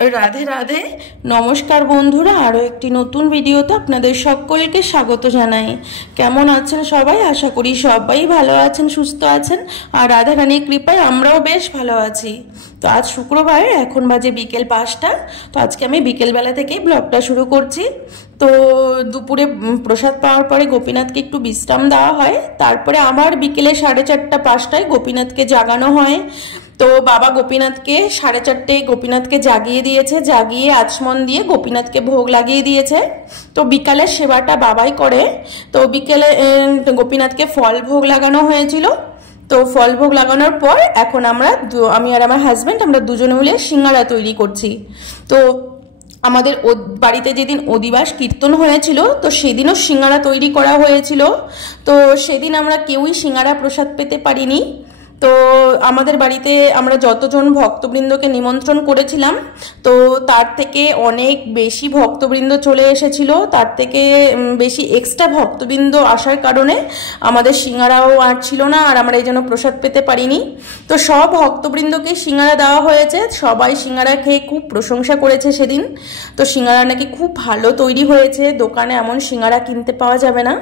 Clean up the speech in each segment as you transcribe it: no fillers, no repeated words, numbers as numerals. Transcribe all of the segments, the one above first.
রাধে রাধে। নমস্কার বন্ধুরা, আরও একটি নতুন ভিডিওতে আপনাদের সকলকে স্বাগত জানাই। কেমন আছেন সবাই? আশা করি সবাই ভালো আছেন, সুস্থ আছেন। আর রাধা রানীর কৃপায় আমরাও বেশ ভালো আছি। তো আজ শুক্রবার, এখন বাজে বিকেল 5টা। তো আজকে আমি বিকেলবেলা থেকেই ব্লগটা শুরু করছি। তো দুপুরে প্রসাদ পাওয়ার পরে গোপীনাথকে একটু বিশ্রাম দেওয়া হয়, তারপরে আবার বিকেলে 4:30 5টায় গোপীনাথকে জাগানো হয়। তো বাবা গোপীনাথকে 4:30 গোপীনাথকে জাগিয়ে দিয়েছে, জাগিয়ে আচমন দিয়ে গোপীনাথকে ভোগ লাগিয়ে দিয়েছে। তো বিকালের সেবাটা বাবাই করে। তো বিকেলে গোপীনাথকে ফল ভোগ লাগানো হয়েছিল। তো ফল ভোগ লাগানোর পর এখন আমি আর আমার হাজব্যান্ড আমরা দুজনে মিলে সিঙ্গারা তৈরি করছি। তো আমাদের বাড়িতে যেদিন অধিবাস কীর্তন হয়েছিল, তো সেদিনও সিঙ্গারা তৈরি করা হয়েছিল। তো সেদিন আমরা কেউই সিঙ্গারা প্রসাদ পেতে পারিনি। তো আমাদের বাড়িতে আমরা যতজন ভক্তবৃন্দকে নিমন্ত্রণ করেছিলাম, তো তার থেকে অনেক বেশি ভক্তবৃন্দ চলে এসেছিল। তার থেকে বেশি এক্সট্রা ভক্তবৃন্দ আসার কারণে আমাদের সিঙ্গারাও আর ছিল না, আর আমরা এই জন্য প্রসাদ পেতে পারিনি। তো সব ভক্তবৃন্দকে সিঙ্গারা দেওয়া হয়েছে। সবাই সিঙ্গারা খেয়ে খুব প্রশংসা করেছে সেদিন। তো সিঙ্গারা নাকি খুব ভালো তৈরি হয়েছে। দোকানে এমন সিঙ্গারা কিনতে পাওয়া যাবে না,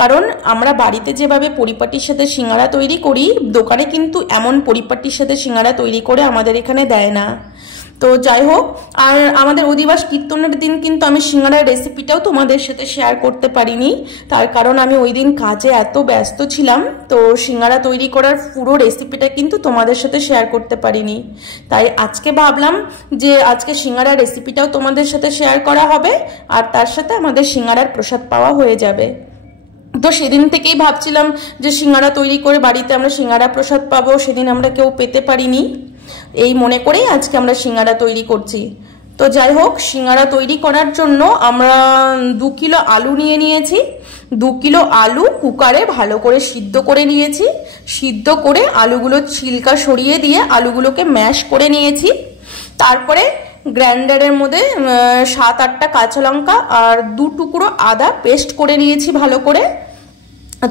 কারণ আমরা বাড়িতে যেভাবে পরিপাটির সাথে সিঙ্গারা তৈরি করি, দোকানে কিন্তু এমন পরিপাটির সাথে সিঙ্গারা তৈরি করে আমাদের এখানে দেয় না। তো যাই হোক, আর আমাদের অধিবাস কীর্তনের দিন কিন্তু আমি সিঙ্গারার রেসিপিটাও তোমাদের সাথে শেয়ার করতে পারিনি, তার কারণ আমি ওই দিন কাজে এত ব্যস্ত ছিলাম। তো সিঙ্গারা তৈরি করার পুরো রেসিপিটা কিন্তু তোমাদের সাথে শেয়ার করতে পারিনি। তাই আজকে ভাবলাম যে আজকে সিঙ্গারার রেসিপিটাও তোমাদের সাথে শেয়ার করা হবে, আর তার সাথে আমাদের সিঙ্গারার প্রসাদ পাওয়া হয়ে যাবে। তো সেদিন থেকেই ভাবছিলাম যে সিঙ্গারা তৈরি করে বাড়িতে আমরা সিঙ্গারা প্রসাদ পাবো, সেদিন আমরা কেউ পেতে পারিনি। এই মনে করেই আজকে আমরা সিঙ্গারা তৈরি করছি। তো যাই হোক, সিঙ্গারা তৈরি করার জন্য আমরা 2 কিলো আলু নিয়ে নিয়েছি। 2 কিলো আলু কুকারে ভালো করে সিদ্ধ করে নিয়েছি। সিদ্ধ করে আলুগুলো ছিলকা সরিয়ে দিয়ে আলুগুলোকে ম্যাশ করে নিয়েছি। তারপরে গ্রাইন্ডারের মধ্যে 7-8টা কাঁচা লঙ্কা আর 2 টুকরো আদা পেস্ট করে নিয়েছি ভালো করে।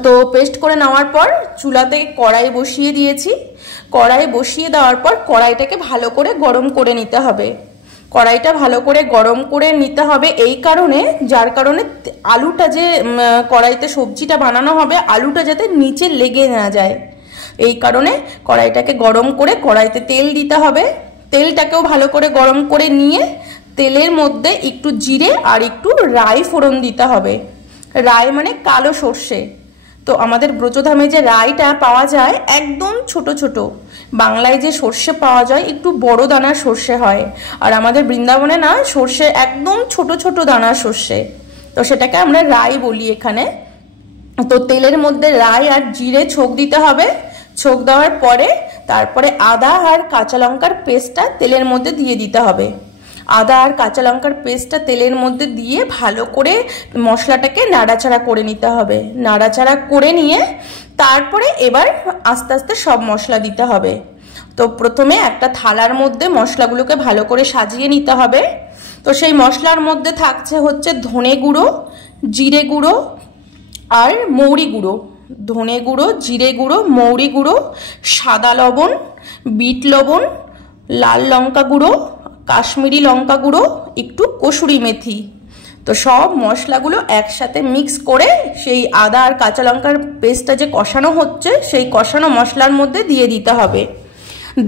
তো পেস্ট করে নেওয়ার পর চুলাতে কড়াই বসিয়ে দিয়েছি। কড়াই বসিয়ে দেওয়ার পর কড়াইটাকে ভালো করে গরম করে নিতে হবে। কড়াইটা ভালো করে গরম করে নিতে হবে এই কারণে, যার কারণে আলুটা যে কড়াইতে সবজিটা বানানো হবে, আলুটা যাতে নিচে লেগে না যায়, এই কারণে কড়াইটাকে গরম করে কড়াইতে তেল দিতে হবে। তেলটাকেও ভালো করে গরম করে নিয়ে তেলের মধ্যে একটু জিরে আর একটু রাই ফোড়ন দিতে হবে। রাই মানে কালো সর্ষে। তো আমাদের ব্রজধামে যে রাইটা পাওয়া যায় একদম ছোট ছোট, বাংলায় যে সর্ষে পাওয়া যায় একটু বড় দানার সর্ষে হয়, আর আমাদের বৃন্দাবনে না সর্ষে একদম ছোট ছোট দানার সর্ষে, তো সেটাকে আমরা রাই বলি এখানে। তো তেলের মধ্যে রাই আর জিরে ছোক দিতে হবে। ছোক দেওয়ার পরে তারপরে আদা আর কাঁচা লঙ্কার পেস্টটা তেলের মধ্যে দিয়ে দিতে হবে। আদা আর কাঁচা লঙ্কার পেস্টটা তেলের মধ্যে দিয়ে ভালো করে মশলাটাকে নাড়াচাড়া করে নিতে হবে। নাড়াচাড়া করে নিয়ে তারপরে এবার আস্তে আস্তে সব মশলা দিতে হবে। তো প্রথমে একটা থালার মধ্যে মশলাগুলোকে ভালো করে সাজিয়ে নিতে হবে। তো সেই মশলার মধ্যে থাকছে হচ্ছে ধনে গুঁড়ো, জিরে গুঁড়ো আর মৌরি গুঁড়ো। ধনে গুঁড়ো, জিরে গুঁড়ো, মৌরি গুঁড়ো, সাদা লবণ, বিট লবণ, লাল লঙ্কা গুঁড়ো, কাশ্মীরি লঙ্কা গুঁড়ো, একটু কসুরি মেথি। তো সব মশলাগুলো একসাথে মিক্স করে সেই আদা আর কাঁচা লঙ্কার পেস্টটা যে কষানো হচ্ছে, সেই কষানো মশলার মধ্যে দিয়ে দিতে হবে।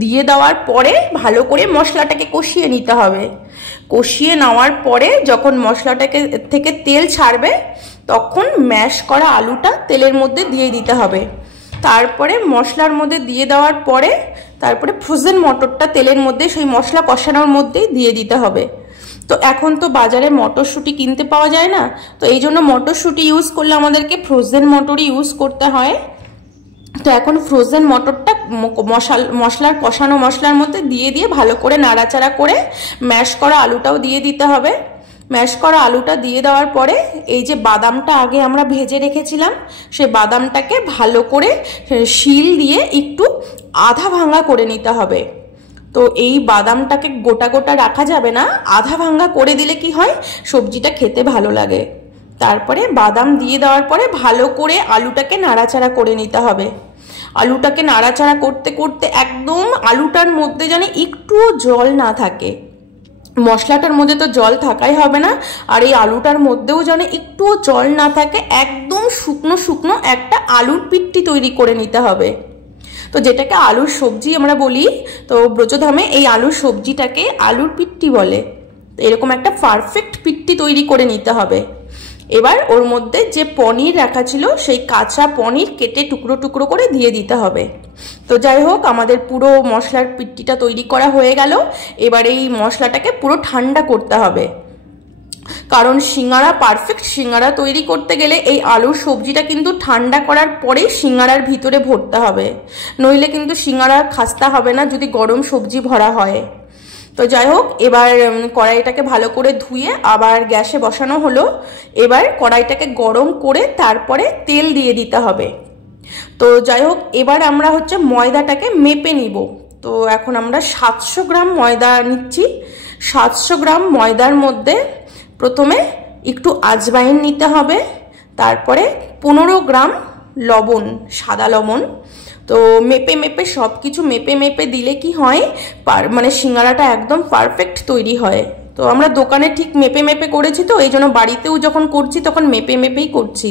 দিয়ে দেওয়ার পরে ভালো করে মশলাটাকে কষিয়ে নিতে হবে। কষিয়ে নেওয়ার পরে যখন মশলাটাকে থেকে তেল ছাড়বে, তখন ম্যাশ করা আলুটা তেলের মধ্যে দিয়ে দিতে হবে। তারপরে মশলার মধ্যে দিয়ে দেওয়ার পরে তারপরে ফ্রোজেন মটরটা তেলের মধ্যে সেই মশলা কষানোর মধ্যেই দিয়ে দিতে হবে। তো এখন তো বাজারে মটরশুঁটি কিনতে পাওয়া যায় না, তো এই জন্য মটরশুঁটি ইউজ করলে আমাদেরকে ফ্রোজেন মটরই ইউজ করতে হয়। তো এখন ফ্রোজেন মটরটা মশলার কষানো মশলার মধ্যে দিয়ে দিয়ে ভালো করে নাড়াচাড়া করে ম্যাশ করা আলুটাও দিয়ে দিতে হবে। ম্যাশ করা আলুটা দিয়ে দেওয়ার পরে এই যে বাদামটা আগে আমরা ভেজে রেখেছিলাম, সেই বাদামটাকে ভালো করে শিল দিয়ে একটু আধা ভাঙা করে নিতে হবে। তো এই বাদামটাকে গোটা গোটা রাখা যাবে না, আধা ভাঙা করে দিলে কি হয়, সবজিটা খেতে ভালো লাগে। তারপরে বাদাম দিয়ে দেওয়ার পরে ভালো করে আলুটাকে নাড়াচাড়া করে নিতে হবে। আলুটাকে নাড়াচাড়া করতে করতে একদম আলুটার মধ্যে যেন একটুও জল না থাকে, মশলাটার মধ্যে তো জল থাকাই হবে না, আর এই আলুটার মধ্যেও যেন একটুও জল না থাকে, একদম শুকনো শুকনো একটা আলুর পিট্টি তৈরি করে নিতে হবে। তো যেটাকে আলুর সবজি আমরা বলি, তো ব্রজধামে এই আলুর সবজিটাকে আলুর পিট্টি বলে। তো এরকম একটা পারফেক্ট পিট্টি তৈরি করে নিতে হবে। এবার ওর মধ্যে যে পনির রাখা ছিল সেই কাঁচা পনির কেটে টুকরো টুকরো করে দিয়ে দিতে হবে। তো যাই হোক, আমাদের পুরো মশলার পিট্টিটা তৈরি করা হয়ে গেল। এবার এই মশলাটাকে পুরো ঠান্ডা করতে হবে, কারণ সিঙ্গারা পারফেক্ট সিঙ্গারা তৈরি করতে গেলে এই আলুর সবজিটা কিন্তু ঠান্ডা করার পরেই সিঙ্গারার ভিতরে ভরতে হবে, নইলে কিন্তু সিঙ্গারা খাস্তা হবে না যদি গরম সবজি ভরা হয়। তো যাই হোক, এবার কড়াইটাকে ভালো করে ধুয়ে আবার গ্যাসে বসানো হলো। এবার কড়াইটাকে গরম করে তারপরে তেল দিয়ে দিতে হবে। তো যাই হোক, এবার আমরা হচ্ছে ময়দাটাকে মেপে নিব। তো এখন আমরা 700 গ্রাম ময়দা নিচ্ছি। 700 গ্রাম ময়দার মধ্যে প্রথমে একটু আজওয়াইন নিতে হবে, তারপরে 15 গ্রাম লবণ, সাদা লবণ। তো মেপে মেপে সব কিছু মেপে মেপে দিলে কি হয়, মানে সিঙ্গারাটা একদম পারফেক্ট তৈরি হয়। তো আমরা দোকানে ঠিক মেপে মেপে করেছি, তো এই জন্য বাড়িতেও যখন করছি তখন মেপে মেপেই করছি।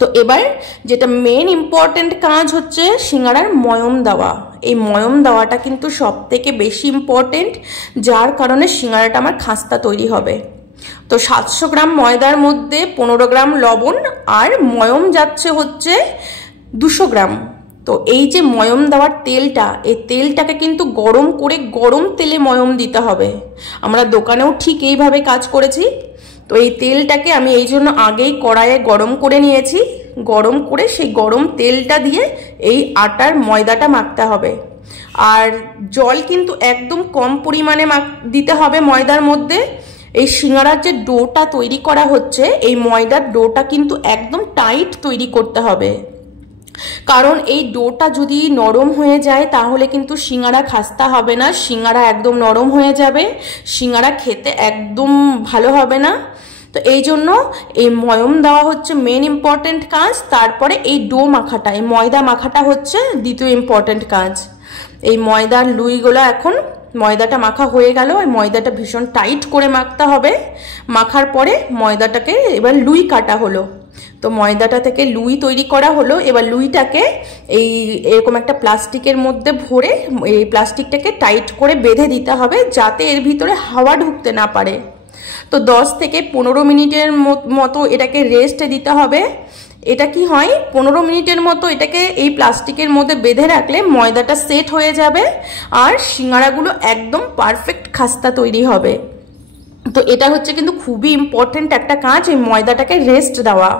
তো এবার যেটা মেন ইম্পর্টেন্ট কাজ হচ্ছে সিঙ্গারার ময়ম দেওয়া। এই ময়ম দেওয়াটা কিন্তু সব থেকে বেশি ইম্পর্টেন্ট, যার কারণে সিঙ্গারাটা আমার খাস্তা তৈরি হবে। তো 700 গ্রাম ময়দার মধ্যে 15 গ্রাম লবণ আর ময়ম যাচ্ছে হচ্ছে 200 গ্রাম। তো এই যে ময়ম দেওয়ার তেলটা, এই তেলটাকে কিন্তু গরম করে গরম তেলে ময়ম দিতে হবে। আমরা দোকানেও ঠিক এইভাবে কাজ করেছি। তো এই তেলটাকে আমি এই জন্য আগেই কড়াইয়ে গরম করে নিয়েছি। গরম করে সেই গরম তেলটা দিয়ে এই আটার ময়দাটা মাখতে হবে। আর জল কিন্তু একদম কম পরিমাণে দিতে হবে ময়দার মধ্যে। এই সিঙ্গারার যে ডোটা তৈরি করা হচ্ছে, এই ময়দার ডোটা কিন্তু একদম টাইট তৈরি করতে হবে, কারণ এই ডোটা যদি নরম হয়ে যায় তাহলে কিন্তু সিঙ্গারা খাস্তা হবে না, সিঙ্গারা একদম নরম হয়ে যাবে, সিঙ্গারা খেতে একদম ভালো হবে না। তো এই জন্য এই ময়ম দেওয়া হচ্ছে মেন ইম্পর্টেন্ট কাজ। তারপরে এই ডো মাখাটা, এই ময়দা মাখাটা হচ্ছে দ্বিতীয় ইম্পর্টেন্ট কাজ। এই ময়দার লুইগুলো এখন ময়দাটা মাখা হয়ে গেল। এই ময়দাটা ভীষণ টাইট করে মাখতে হবে। মাখার পরে ময়দাটাকে এবার লুই কাটা হলো। তো ময়দাটা থেকে লুই তৈরি করা হলো। এবার লুইটাকে এই এরকম একটা প্লাস্টিকের মধ্যে ভরে এই প্লাস্টিকটাকে টাইট করে বেঁধে দিতে হবে, যাতে এর ভিতরে হাওয়া ঢুকতে না পারে। তো 10 থেকে 15 মিনিটের মতো এটাকে রেস্টে দিতে হবে। এটা কি হয়, 15 মিনিটের মতো এটাকে এই প্লাস্টিকের মধ্যে বেঁধে রাখলে ময়দাটা সেট হয়ে যাবে আর সিঙ্গারাগুলো একদম পারফেক্ট খাস্তা তৈরি হবে। তো এটা হচ্ছে কিন্তু খুবই ইম্পর্টেন্ট একটা কাজ, এই ময়দাটাকে রেস্ট দেওয়া।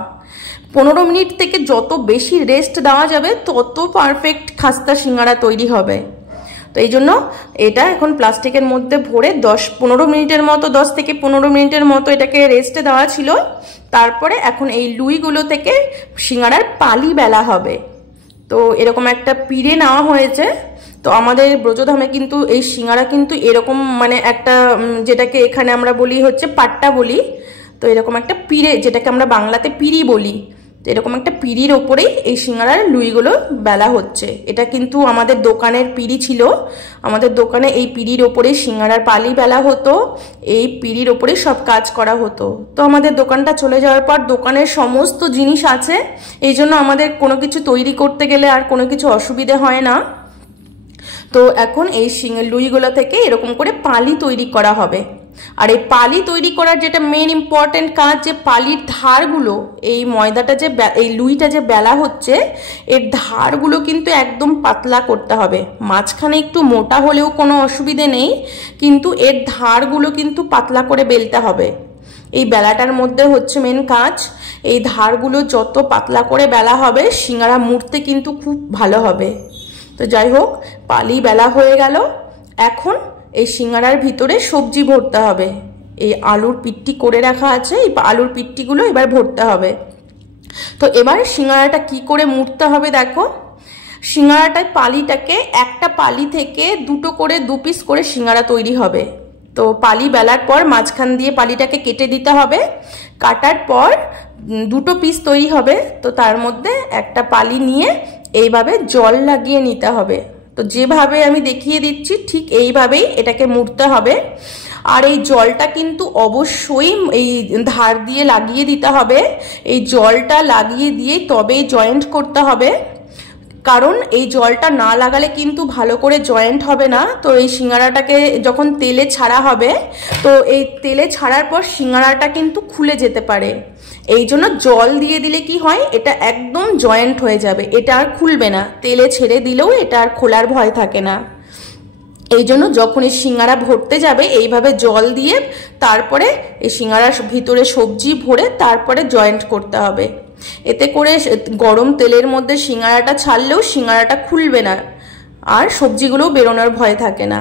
15 মিনিট থেকে যত বেশি রেস্ট দেওয়া যাবে তত পারফেক্ট খাস্তা সিঙ্গারা তৈরি হবে। তো এই জন্য এটা এখন প্লাস্টিকের মধ্যে ভরে 10-15 মিনিটের মতো 10 থেকে 15 মিনিটের মতো এটাকে রেস্টে দেওয়া ছিল। তারপরে এখন এই লুইগুলো থেকে সিঙ্গারার পালি বেলা হবে। তো এরকম একটা পিড়ে নেওয়া হয়েছে। তো আমাদের ব্রজধামে কিন্তু এই সিঙ্গারা কিন্তু এরকম মানে একটা, যেটাকে এখানে আমরা বলি হচ্ছে পাট্টা বলি। তো এরকম একটা পিড়ে, যেটাকে আমরা বাংলাতে পিড়ি বলি, তো এরকম একটা পিড়ির ওপরেই এই সিঙ্গারার লুইগুলো বেলা হচ্ছে। এটা কিন্তু আমাদের দোকানের পিড়ি ছিল। আমাদের দোকানে এই পিড়ির ওপরেই সিঙ্গারার পালি বেলা হতো, এই পিড়ির ওপরেই সব কাজ করা হতো। তো আমাদের দোকানটা চলে যাওয়ার পর দোকানের সমস্ত জিনিস আছে, এই জন্য আমাদের কোনো কিছু তৈরি করতে গেলে আর কোনো কিছু অসুবিধে হয় না। তো এখন এই লুইগুলো থেকে এরকম করে পালি তৈরি করা হবে। আর এই পালি তৈরি করার যেটা মেন ইম্পর্টেন্ট কাজ, যে পালির ধারগুলো, এই ময়দাটা যে এই লুইটা যে বেলা হচ্ছে এর ধারগুলো কিন্তু একদম পাতলা করতে হবে। মাঝখানে একটু মোটা হলেও কোনো অসুবিধে নেই, কিন্তু এর ধারগুলো কিন্তু পাতলা করে বেলতে হবে। এই বেলাটার মধ্যে হচ্ছে মেন কাজ। এই ধারগুলো যত পাতলা করে বেলা হবে সিঙ্গারা মুড়তে কিন্তু খুব ভালো হবে। তো যাই হোক, পালি বেলা হয়ে গেল। এখন এই সিঙ্গারার ভিতরে সবজি ভরতে হবে। এই আলুর পিট্টি করে রাখা আছে, এই আলুর পিট্টিগুলো এবার ভরতে হবে। তো এবার সিঙ্গারাটা কি করে মুড়তে হবে দেখো। সিঙ্গারাটার পালিটাকে, একটা পালি থেকে দুটো করে 2 পিস করে সিঙ্গারা তৈরি হবে। তো পালি বেলার পর মাঝখান দিয়ে পালিটাকে কেটে দিতে হবে। কাটার পর 2টো পিস তৈরি হবে। তো তার মধ্যে একটা পালি নিয়ে এইভাবে জল লাগিয়ে নিতে হবে। তো যেভাবে আমি দেখিয়ে দিচ্ছি ঠিক এইভাবেই এটাকে মুড়তে হবে। আর এই জলটা কিন্তু অবশ্যই এই ধার দিয়ে লাগিয়ে দিতে হবে। এই জলটা লাগিয়ে দিয়ে তবেই জয়েন্ট করতে হবে, কারণ এই জলটা না লাগালে কিন্তু ভালো করে জয়েন্ট হবে না। তো এই সিঙ্গারাটাকে যখন তেলে ছাড়া হবে, তো এই তেলে ছাড়ার পর সিঙ্গারাটা কিন্তু খুলে যেতে পারে। এই জন্য জল দিয়ে দিলে কি হয়, এটা একদম জয়েন্ট হয়ে যাবে, এটা আর খুলবে না। তেলে ছেড়ে দিলেও এটা আর খোলার ভয় থাকে না। এই জন্য যখন এই সিঙ্গারা ভরতে যাবে এইভাবে জল দিয়ে তারপরে এই সিঙ্গারার ভিতরে সবজি ভরে তারপরে জয়েন্ট করতে হবে। এতে করে গরম তেলের মধ্যে সিঙ্গারাটা ছাড়লেও সিঙ্গারাটা খুলবে না, আর সবজিগুলোও বেরোনোর ভয় থাকে না।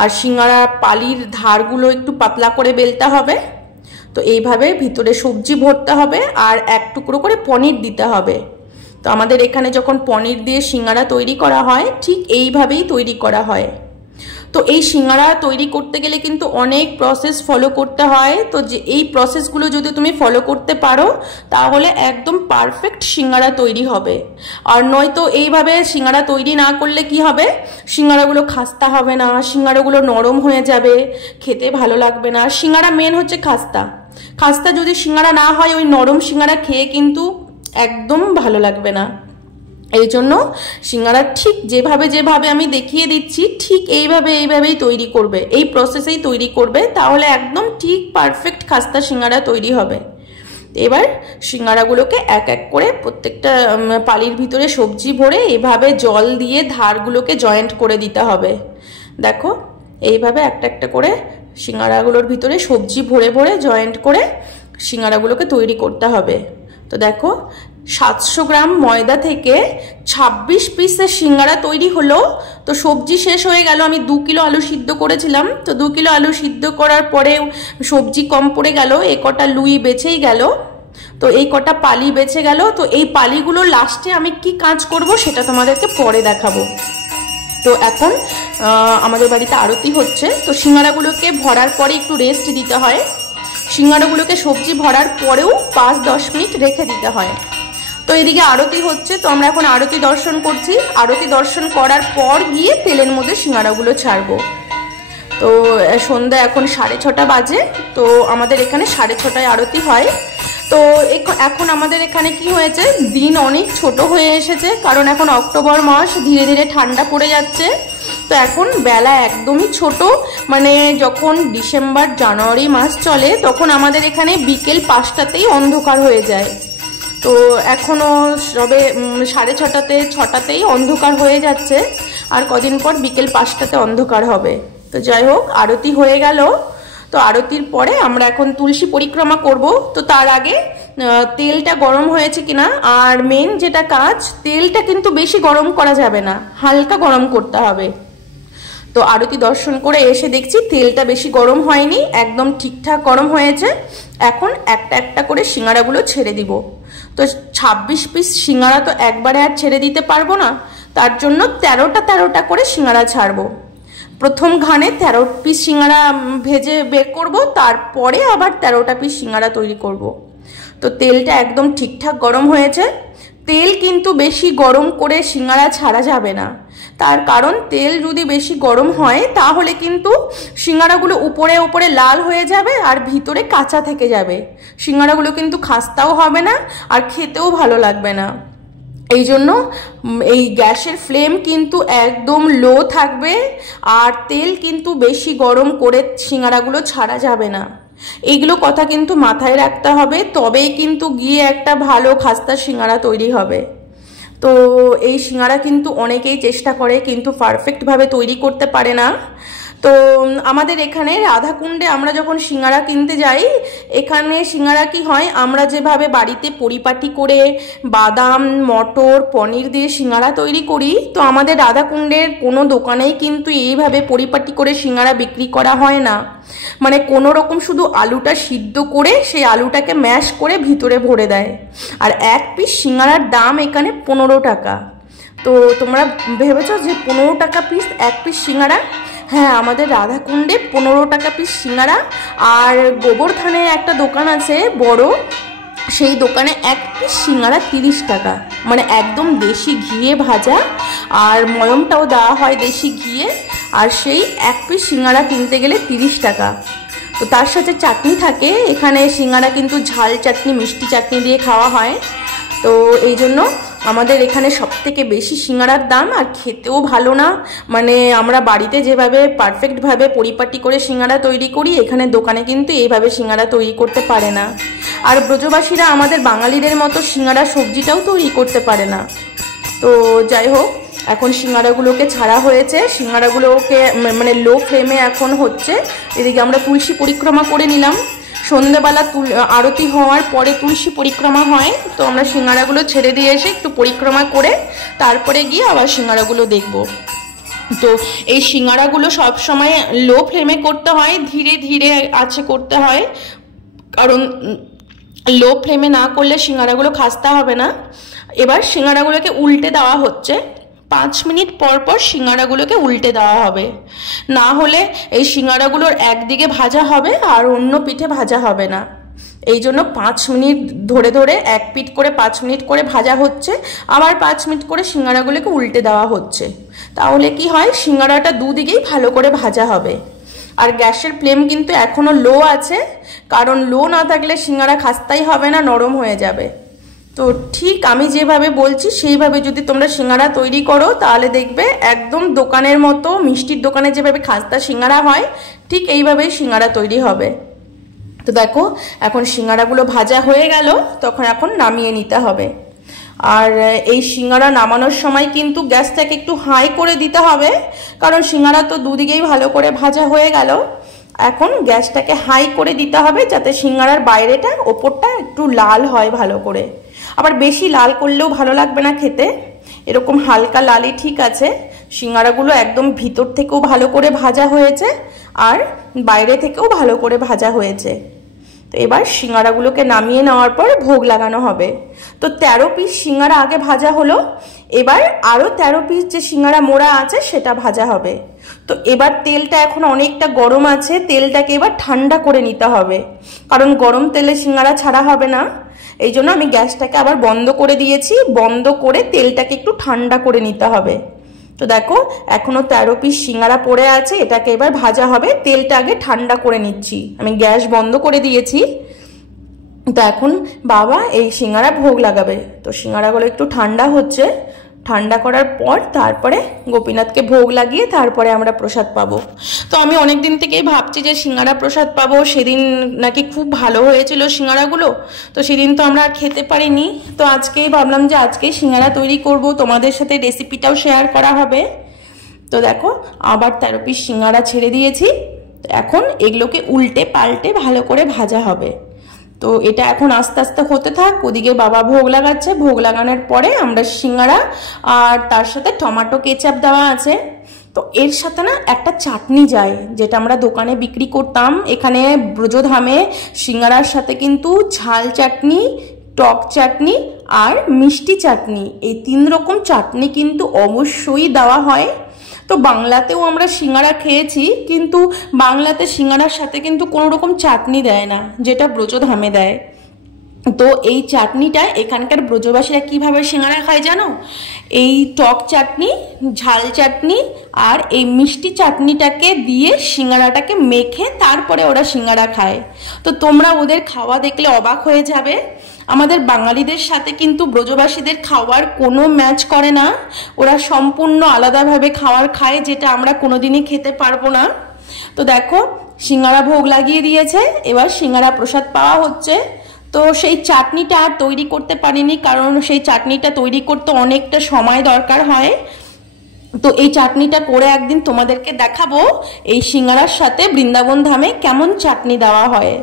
আর সিঙ্গারা পালির ধারগুলো একটু পাতলা করে বেলতে হবে। তো এইভাবে ভিতরে সবজি ভরতে হবে আর এক টুকরো করে পনির দিতে হবে। তো আমাদের এখানে যখন পনির দিয়ে সিঙ্গারা তৈরি করা হয় ঠিক এইভাবেই তৈরি করা হয়। তো এই সিঙ্গারা তৈরি করতে গেলে কিন্তু অনেক প্রসেস ফলো করতে হয়। তো যে এই প্রসেসগুলো যদি তুমি ফলো করতে পারো তাহলে একদম পারফেক্ট সিঙ্গারা তৈরি হবে। আর নয়তো এইভাবে সিঙ্গারা তৈরি না করলে কি হবে, সিঙ্গারাগুলো খাস্তা হবে না, সিঙ্গারাগুলো নরম হয়ে যাবে, খেতে ভালো লাগবে না। সিঙ্গারা মেন হচ্ছে খাস্তা। খাস্তা যদি সিঙ্গারা না হয় ওই নরম সিঙ্গারা খেয়ে কিন্তু একদম ভালো লাগবে না। এই জন্য সিঙ্গারা ঠিক যেভাবে আমি দেখিয়ে দিচ্ছি ঠিক এইভাবেই তৈরি করবে, এই প্রসেসেই তৈরি করবে, তাহলে একদম ঠিক পারফেক্ট খাস্তা সিঙ্গারা তৈরি হবে। এবার সিঙ্গারাগুলোকে এক এক করে প্রত্যেকটা পালির ভিতরে সবজি ভরে এইভাবে জল দিয়ে ধারগুলোকে জয়েন্ট করে দিতে হবে। দেখো এইভাবে একটা একটা করে সিঙ্গারাগুলোর ভিতরে সবজি ভরে ভরে জয়েন্ট করে সিঙ্গারাগুলোকে তৈরি করতে হবে। তো দেখো 700 গ্রাম ময়দা থেকে 26 পিসের সিঙ্গারা তৈরি হলো। তো সবজি শেষ হয়ে গেল, আমি 2 কিলো আলু সিদ্ধ করেছিলাম। তো 2 কিলো আলু সিদ্ধ করার পরেও সবজি কম পড়ে গেল, এই কটা লুই বেঁচেই গেল। তো এই কটা পালি বেঁচে গেল। তো এই পালিগুলো লাস্টে আমি কি কাজ করব সেটা তোমাদেরকে পরে দেখাবো। তো এখন আমাদের বাড়িতে আরতি হচ্ছে। তো সিঙ্গারাগুলোকে ভরার পরে একটু রেস্ট দিতে হয়। সিঙ্গারাগুলোকে সবজি ভরার পরেও 5-10 মিনিট রেখে দিতে হয়। তো এদিকে আরতি হচ্ছে, তো আমরা এখন আরতি দর্শন করছি। আরতি দর্শন করার পর গিয়ে তেলের মধ্যে সিঙ্গারাগুলো ছাড়বো। তো সন্ধ্যা এখন 6:30 বাজে। তো আমাদের এখানে 6:30টায় আরতি হয়। তো এখন আমাদের এখানে কি হয়েছে, দিন অনেক ছোট হয়ে এসেছে, কারণ এখন অক্টোবর মাস, ধীরে ধীরে ঠান্ডা পড়ে যাচ্ছে। তো এখন বেলা একদমই ছোট, মানে যখন ডিসেম্বর জানুয়ারি মাস চলে তখন আমাদের এখানে বিকেল 5টাতেই অন্ধকার হয়ে যায়। তো এখনও সবে 6:30-6টাতেই অন্ধকার হয়ে যাচ্ছে, আর কদিন পর বিকেল 5টাতে অন্ধকার হবে। তো যাই হোক আরতি হয়ে গেল। তো আরতির পরে আমরা এখন তুলসী পরিক্রমা করব। তো তার আগে তেলটা গরম হয়েছে কিনা, আর মেন যেটা কাজ, তেলটা কিন্তু বেশি গরম করা যাবে না, হালকা গরম করতে হবে। তো আরতি দর্শন করে এসে দেখছি তেলটা বেশি গরম হয়নি, একদম ঠিকঠাক গরম হয়েছে। এখন একটা একটা করে সিঙ্গারাগুলো ছেড়ে দিব। তো 26 পিস সিঙ্গারা তো একবারে আর ছেড়ে দিতে পারবো না, তার জন্য 13টা করে সিঙ্গারা ছাড়বো। প্রথম ঘানে 13 পিস সিঙ্গারা ভেজে বের করব, তারপরে আবার 13টা পিস সিঙ্গারা তৈরি করব। তো তেলটা একদম ঠিকঠাক গরম হয়েছে। তেল কিন্তু বেশি গরম করে সিঙ্গারা ছাড়া যাবে না, তার কারণ তেল যদি বেশি গরম হয় তাহলে কিন্তু সিঙ্গারাগুলো উপরে উপরে লাল হয়ে যাবে আর ভিতরে কাঁচা থেকে যাবে। সিঙ্গারাগুলো কিন্তু খাস্তাও হবে না আর খেতেও ভালো লাগবে না। এই জন্য এই গ্যাসের ফ্লেম কিন্তু একদম লো থাকবে, আর তেল কিন্তু বেশি গরম করে সিঙ্গারাগুলো ছাড়া যাবে না। এইগুলো কথা কিন্তু মাথায় রাখতে হবে, তবেই কিন্তু গিয়ে একটা ভালো খাস্তা সিঙ্গারা তৈরি হবে। তো এই সিঙ্গারা কিন্তু অনেকেই চেষ্টা করে কিন্তু পারফেক্টভাবে তৈরি করতে পারে না। তো আমাদের এখানে রাধাকুণ্ডে আমরা যখন সিঙ্গারা কিনতে যাই, এখানে সিঙ্গারা কি হয়, আমরা যেভাবে বাড়িতে পরিপাটি করে বাদাম মটর পনির দিয়ে সিঙ্গারা তৈরি করি, তো আমাদের রাধাকুণ্ডের কোনো দোকানেই কিন্তু এইভাবে পরিপাটি করে সিঙ্গারা বিক্রি করা হয় না। মানে কোনো রকম শুধু আলুটা সিদ্ধ করে সেই আলুটাকে ম্যাশ করে ভিতরে ভরে দেয়, আর এক পিস সিঙ্গারার দাম এখানে 15 টাকা। তো তোমরা ভেবেছো যে 15 টাকা পিস এক পিস সিঙ্গারা? হ্যাঁ, আমাদের রাধাকুণ্ডে 15 টাকা পিস সিঙ্গারা। আর গোবর্ধনে একটা দোকান আছে বড়, সেই দোকানে এক পিস সিঙ্গারা 30 টাকা, মানে একদম দেশি ঘিয়ে ভাজা, আর ময়মটাও দেওয়া হয় দেশি ঘিয়ে। আর সেই এক পিস সিঙ্গারা কিনতে গেলে 30 টাকা। তো তার সাথে চাটনি থাকে, এখানে সিঙ্গারা কিন্তু ঝাল চাটনি মিষ্টি চাটনি দিয়ে খাওয়া হয়। তো এই জন্য আমাদের এখানে সবথেকে বেশি সিঙ্গারার দাম, আর খেতেও ভালো না। মানে আমরা বাড়িতে যেভাবে পারফেক্টভাবে পরিপাটি করে সিঙ্গারা তৈরি করি, এখানে দোকানে কিন্তু এইভাবে সিঙ্গারা তৈরি করতে পারে না। আর ব্রজবাসীরা আমাদের বাঙালিদের মতো সিঙ্গারা সবজিটাও তৈরি করতে পারে না। তো যাই হোক, এখন সিঙ্গারাগুলোকে ছাড়া হয়েছে, সিঙ্গারাগুলোকে মানে লো ফ্লেমে এখন হচ্ছে। এদিকে আমরা তুলসী পরিক্রমা করে নিলাম। সন্ধ্যেবেলা আরতি হওয়ার পরে তুলসী পরিক্রমা হয়, তো আমরা সিঙ্গারাগুলো ছেড়ে দিয়ে এসে একটু পরিক্রমা করে তারপরে গিয়ে আবার সিঙ্গারাগুলো দেখব। তো এই সিঙ্গারাগুলো সবসময় লো ফ্লেমে করতে হয়, ধীরে ধীরে আছে করতে হয়, কারণ লো ফ্লেমে না করলে সিঙ্গারাগুলো খাস্তা হবে না। এবার সিঙ্গারাগুলোকে উল্টে দেওয়া হচ্ছে, 5 মিনিট পর পর সিঙ্গারাগুলোকে উল্টে দেওয়া হবে, না হলে এই সিঙ্গারাগুলোর একদিকে ভাজা হবে আর অন্য পিঠে ভাজা হবে না। এই জন্য 5 মিনিট ধরে ধরে এক পিঠ করে 5 মিনিট করে ভাজা হচ্ছে, আবার 5 মিনিট করে সিঙ্গারাগুলোকে উল্টে দেওয়া হচ্ছে। তাহলে কি হয়, সিঙ্গারাটা দুদিকেই ভালো করে ভাজা হবে। আর গ্যাসের ফ্লেম কিন্তু এখনও লো আছে, কারণ লো না থাকলে সিঙ্গারা খাস্তাই হবে না, নরম হয়ে যাবে। তো ঠিক আমি যেভাবে বলছি সেইভাবে যদি তোমরা সিঙ্গারা তৈরি করো, তাহলে দেখবে একদম দোকানের মতো, মিষ্টির দোকানে যেভাবে খাস্তা সিঙ্গারা হয় ঠিক এইভাবেই সিঙ্গারা তৈরি হবে। তো দেখো, এখন সিঙ্গারাগুলো ভাজা হয়ে গেল, এখন নামিয়ে নিতে হবে। আর এই সিঙ্গারা নামানোর সময় কিন্তু গ্যাসটাকে একটু হাই করে দিতে হবে, কারণ সিঙ্গারা তো দুদিকেই ভালো করে ভাজা হয়ে গেল। এখন গ্যাসটাকে হাই করে দিতে হবে, যাতে সিঙ্গারার বাইরেটা ওপরটা একটু লাল হয় ভালো করে। আবার বেশি লাল করলেও ভালো লাগবে না খেতে, এরকম হালকা লালই ঠিক আছে। সিঙ্গারাগুলো একদম ভিতর থেকেও ভালো করে ভাজা হয়েছে আর বাইরে থেকেও ভালো করে ভাজা হয়েছে। তো এবার সিঙ্গারাগুলোকে নামিয়ে নেওয়ার পর ভোগ লাগানো হবে। তো 13 পিস সিঙ্গারা আগে ভাজা হলো, এবার আরও 13 পিস যে সিঙ্গারা মোড়া আছে সেটা ভাজা হবে। তো এবার তেলটা এখন অনেকটা গরম আছে, তেলটাকে এবার ঠান্ডা করে নিতে হবে, কারণ গরম তেলে সিঙ্গারা ছাড়া হবে না। এই জন্য আমি গ্যাসটাকে আবার বন্ধ করে দিয়েছি, বন্ধ করে তেলটাকে একটু ঠান্ডা করে নিতে হবে। তো দেখো, এখনো 13 পিস সিঙ্গারা পড়ে আছে, এটাকে এবার ভাজা হবে। তেলটা আগে ঠান্ডা করে নিচ্ছি, আমি গ্যাস বন্ধ করে দিয়েছি। তো এখন বাবা এই সিঙ্গারা ভোগ লাগাবে। তো সিঙ্গারাগুলো একটু ঠান্ডা হচ্ছে, ঠান্ডা করার পর তারপরে গোপীনাথকে ভোগ লাগিয়ে তারপরে আমরা প্রসাদ পাবো। তো আমি অনেক দিন থেকেই ভাবছি যে সিঙ্গারা প্রসাদ পাবো, সেদিন নাকি খুব ভালো হয়েছিল সিঙ্গারাগুলো, তো সেদিন তো আমরা খেতে পারিনি। তো আজকেই ভাবলাম যে আজকেই সিঙ্গারা তৈরি করব, তোমাদের সাথে রেসিপিটাও শেয়ার করা হবে। তো দেখো, আবার 13 পিস সিঙ্গারা ছেড়ে দিয়েছি। তো এখন এগুলোকে উল্টে পাল্টে ভালো করে ভাজা হবে। তো এটা এখন আস্তে আস্তে হতে থাক, ওদিকে বাবা ভোগ লাগাচ্ছে। ভোগ লাগানোর পরে আমরা সিঙ্গারা আর তার সাথে টমেটো কেচাপ দেওয়া আছে। তো এর সাথে না একটা চাটনি যায়, যেটা আমরা দোকানে বিক্রি করতাম। এখানে ব্রজধামে সিঙ্গারার সাথে কিন্তু ঝাল চাটনি, টক চাটনি আর মিষ্টি চাটনি, এই 3 রকম চাটনি কিন্তু অবশ্যই দেওয়া হয়। তো বাংলাতেও আমরা সিঙ্গারা খেয়েছি, কিন্তু বাংলাতে সিঙ্গারার সাথে কিন্তু কোনো রকম চাটনি দেয় না, যেটা ব্রজধামে দেয়। তো এই চাটনিটা এখানকার ব্রজবাসীরা কিভাবে সিঙ্গারা খায় জানো? এই টক চাটনি, ঝাল চাটনি আর এই মিষ্টি চাটনিটাকে দিয়ে সিঙ্গারাটাকে মেখে তারপরে ওরা সিঙ্গারা খায়। তো তোমরা ওদের খাওয়া দেখলে অবাক হয়ে যাবে। আমাদের বাঙালিদের সাথে কিন্তু ব্রজবাসীদের খাওয়ার কোনো ম্যাচ করে না, ওরা সম্পূর্ণ আলাদাভাবে খাবার খায়, যেটা আমরা কোনোদিনই খেতে পারবো না। তো দেখো, সিঙ্গারা ভোগ লাগিয়ে দিয়েছে, এবার সিঙ্গারা প্রসাদ পাওয়া হচ্ছে। তো সেই চাটনিটা আর তৈরি করতে পারিনি, কারণ সেই চাটনিটা তৈরি করতে অনেকটা সময় দরকার হয়। তো এই চাটনিটা করে একদিন তোমাদেরকে দেখাবো, এই সিঙ্গারার সাথে বৃন্দাবন ধামে কেমন চাটনি দেওয়া হয়।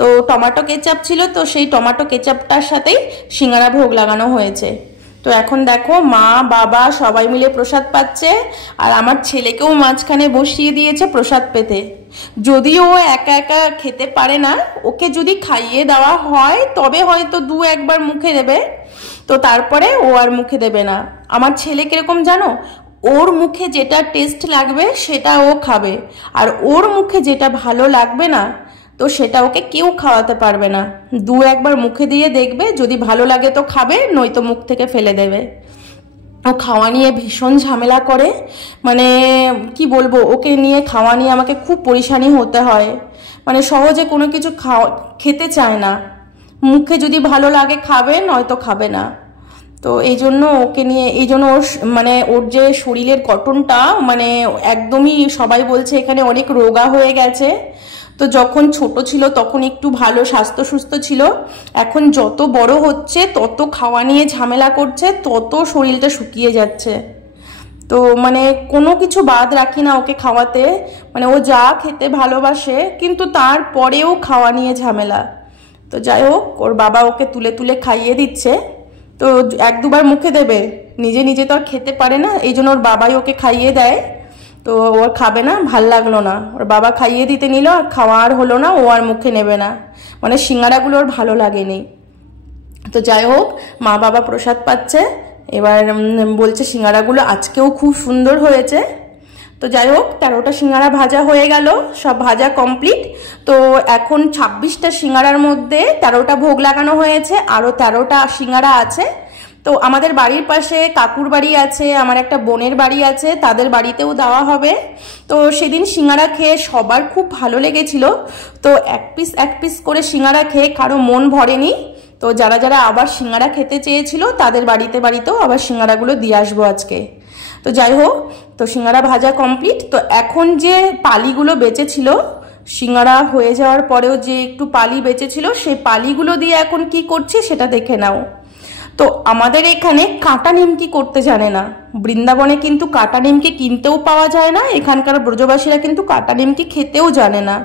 তো টমেটো কেচাপ ছিল, তো সেই টমেটো কেচাপটার সাথেই সিঙ্গারা ভোগ লাগানো হয়েছে। তো এখন দেখো, মা বাবা সবাই মিলে প্রসাদ পাচ্ছে, আর আমার ছেলেকেও মাঝখানে বসিয়ে দিয়েছে প্রসাদ পেতে। যদিও ও একা একা খেতে পারে না, ওকে যদি খাইয়ে দেওয়া হয় তবে হয়তো 2-1 বার মুখে দেবে, তো তারপরে ও আর মুখে দেবে না। আমার ছেলে কিরকম জানো, ওর মুখে যেটা টেস্ট লাগবে সেটা ও খাবে, আর ওর মুখে যেটা ভালো লাগবে না তো সেটা ওকে কেউ খাওয়াতে পারবে না। 2-1 বার মুখে দিয়ে দেখবে, যদি ভালো লাগে তো খাবে, নয়তো মুখ থেকে ফেলে দেবে। ও খাওয়া নিয়ে ভীষণ ঝামেলা করে, মানে কি বলবো, ওকে নিয়ে খাওয়া নিয়ে আমাকে খুব পরেশানি হতে হয়। মানে সহজে কোনো কিছু খেতে চায় না, মুখে যদি ভালো লাগে খাবে, নয়তো খাবে না। তো এই জন্য ওকে নিয়ে, এই জন্য ওর মানে ওর যে শরীরের গঠনটা মানে একদমই, সবাই বলছে এখানে অনেক রোগা হয়ে গেছে। তো যখন ছোট ছিল তখন একটু ভালো স্বাস্থ্য সুস্থ ছিল, এখন যত বড় হচ্ছে তত খাওয়া নিয়ে ঝামেলা করছে, তত শরীরটা শুকিয়ে যাচ্ছে। তো মানে কোনো কিছু বাদ রাখি না ওকে খাওয়াতে, মানে ও যা খেতে ভালোবাসে, কিন্তু তারপরেও খাওয়া নিয়ে ঝামেলা। তো যাই হোক, ওর বাবা ওকে তুলে তুলে খাইয়ে দিচ্ছে। তো এক দুবার মুখে দেবে, নিজে নিজে তো আর খেতে পারে না, এই জন্য ওর বাবাই ওকে খাইয়ে দেয়। তো ওর খাবে না, ভাল লাগলো না, ওর বাবা খাইয়ে দিতে নিল, আর খাওয়া আর হলো না, ও আর মুখে নেবে না, মানে সিঙ্গারাগুলো ওর ভালো লাগেনি। তো যাই হোক, মা বাবা প্রসাদ পাচ্ছে, এবার বলছে সিঙ্গারাগুলো আজকেও খুব সুন্দর হয়েছে। তো যাই হোক, 13টা সিঙ্গারা ভাজা হয়ে গেল, সব ভাজা কমপ্লিট। তো এখন 26টা সিঙ্গারার মধ্যে 13টা ভোগ লাগানো হয়েছে, আরও 13টা সিঙ্গারা আছে। তো আমাদের বাড়ির পাশে কাকুর বাড়ি আছে, আমার একটা বোনের বাড়ি আছে, তাদের বাড়িতেও দেওয়া হবে। তো সেদিন সিঙ্গারা খেয়ে সবার খুব ভালো লেগেছিল। তো এক পিস করে সিঙ্গারা খেয়ে কারো মন ভরেনি। তো যারা যারা আবার সিঙ্গারা খেতে চেয়েছিল তাদের বাড়িতেও আবার সিঙ্গারাগুলো দিয়ে আসবো আজকে। তো যাই হোক, তো সিঙ্গারা ভাজা কমপ্লিট। তো এখন যে পালিগুলো বেঁচেছিল, সিঙ্গারা হয়ে যাওয়ার পরেও যে একটু পালি বেঁচেছিল, সেই পালিগুলো দিয়ে এখন কি করছি সেটা দেখে নাও। তো আমাদের এখানে কাঁটা নিমকি করতে জানে না, বৃন্দাবনে কিন্তু কাঁটা নিমকি কিনতেও পাওয়া যায় না, এখানকার ব্রজবাসীরা কিন্তু কাঁটা নিমকি খেতেও জানে না।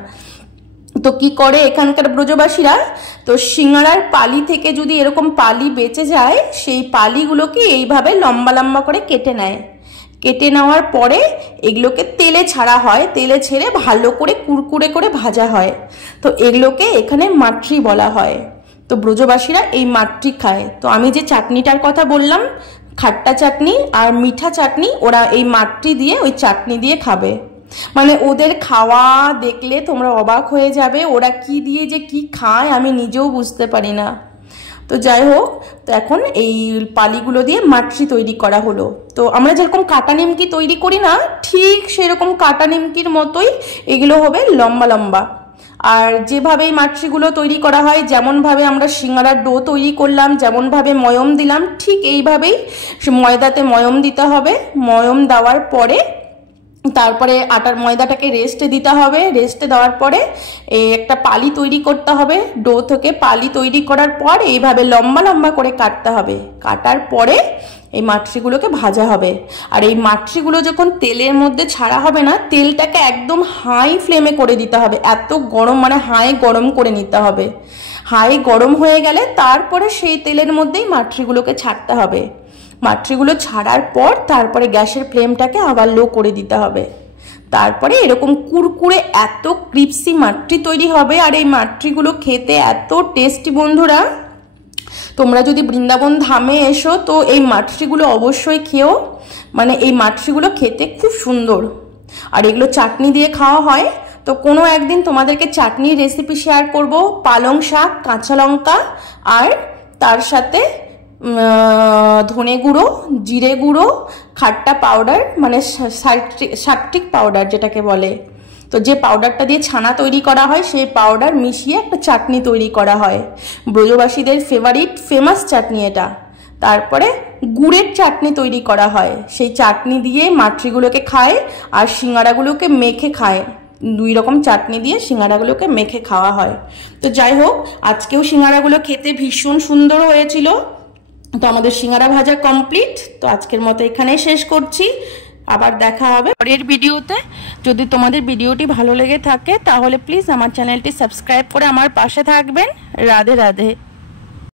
তো কি করে এখানকার ব্রজবাসীরা, তো সিঙ্গারার পালি থেকে যদি এরকম পালি বেঁচে যায়, সেই পালিগুলোকে এইভাবে লম্বা লম্বা করে কেটে নেয়। কেটে নেওয়ার পরে এগুলোকে তেলে ছাড়া হয়, তেলে ছেড়ে ভালো করে কুরকুরে করে ভাজা হয়। তো এগুলোকে এখানে মাট্রি বলা হয়। তো ব্রজবাসীরা এই মাট্রি খায়। তো আমি যে চাটনিটার কথা বললাম, খাট্টা চাটনি আর মিঠা চাটনি, ওরা এই মাট্রি দিয়ে, ওই চাটনি দিয়ে খাবে। মানে ওদের খাওয়া দেখলে তোমরা অবাক হয়ে যাবে, ওরা কি দিয়ে যে কি খায় আমি নিজেও বুঝতে পারি না। তো যাই হোক, তো এখন এই পালিগুলো দিয়ে মাট্রি তৈরি করা হলো। তো আমরা যেরকম কাটা নিমকি তৈরি করি না, ঠিক সেরকম কাটা নিমকির মতোই এগুলো হবে লম্বা লম্বা। আর যেভাবে এই মাট্রিগুলো তৈরি করা হয়, যেমনভাবে আমরা সিঙ্গারার ডো তৈরি করলাম, যেমনভাবে ময়ম দিলাম, ঠিক এইভাবেই ময়দাতে ময়ম দিতে হবে। ময়ম দেওয়ার পরে তারপরে আটার ময়দাটাকে রেস্টে দিতে হবে, রেস্টে দেওয়ার পরে এই একটা পালি তৈরি করতে হবে। ডো থেকে পালি তৈরি করার পর এইভাবে লম্বা লম্বা করে কাটতে হবে, কাটার পরে এই মাট্রিগুলোকে ভাজা হবে। আর এই মাট্রিগুলো যখন তেলের মধ্যে ছাড়া হবে না, তেলটাকে একদম হাই ফ্লেমে করে দিতে হবে, এত গরম, মানে হাই গরম করে নিতে হবে। হাই গরম হয়ে গেলে তারপরে সেই তেলের মধ্যেই মাট্রিগুলোকে ছাড়তে হবে। মাট্রিগুলো ছাড়ার পর তারপরে গ্যাসের ফ্লেমটাকে আবার লো করে দিতে হবে। তারপরে এরকম কুরকুরে এত ক্রিপসি মাট্রি তৈরি হবে। আর এই মাট্রিগুলো খেতে এত টেস্টি বন্ধুরা, তোমরা যদি বৃন্দাবন ধামে এসো তো এই মাট্রিগুলো অবশ্যই খেও, মানে এই মাট্রিগুলো খেতে খুব সুন্দর। আর এগুলো চাটনি দিয়ে খাওয়া হয়। তো কোনো একদিন তোমাদেরকে চাটনির রেসিপি শেয়ার করব, পালং শাক, কাঁচা লঙ্কা, আর তার সাথে ধনে গুঁড়ো, জিরে গুঁড়ো, খাট্টা পাউডার, মানে সাইট্রিক পাউডার যেটাকে বলে। তো যে পাউডারটা দিয়ে ছানা তৈরি করা হয়, সেই পাউডার মিশিয়ে একটা চাটনি তৈরি করা হয়। ব্রজবাসীদের ফেভারিট ফেমাস চাটনি এটা। তারপরে গুড়ের চাটনি তৈরি করা হয়, সেই চাটনি দিয়ে মাট্রিগুলোকে খায় আর সিঙ্গারাগুলোকে মেখে খায়। 2 রকম চাটনি দিয়ে সিঙ্গারাগুলোকে মেখে খাওয়া হয়। তো যাই হোক, আজকেও সিঙ্গারাগুলো খেতে ভীষণ সুন্দর হয়েছিল। তো আমাদের সিঙ্গারা ভাজা কমপ্লিট। তো আজকের মতো এখানেই শেষ করছি, আবার দেখা হবে পরের ভিডিওতে। যদি তোমাদের ভিডিওটি ভালো লেগে থাকে তাহলে প্লিজ আমার চ্যানেলটি সাবস্ক্রাইব করে আমার পাশে থাকবেন। রাধে রাধে।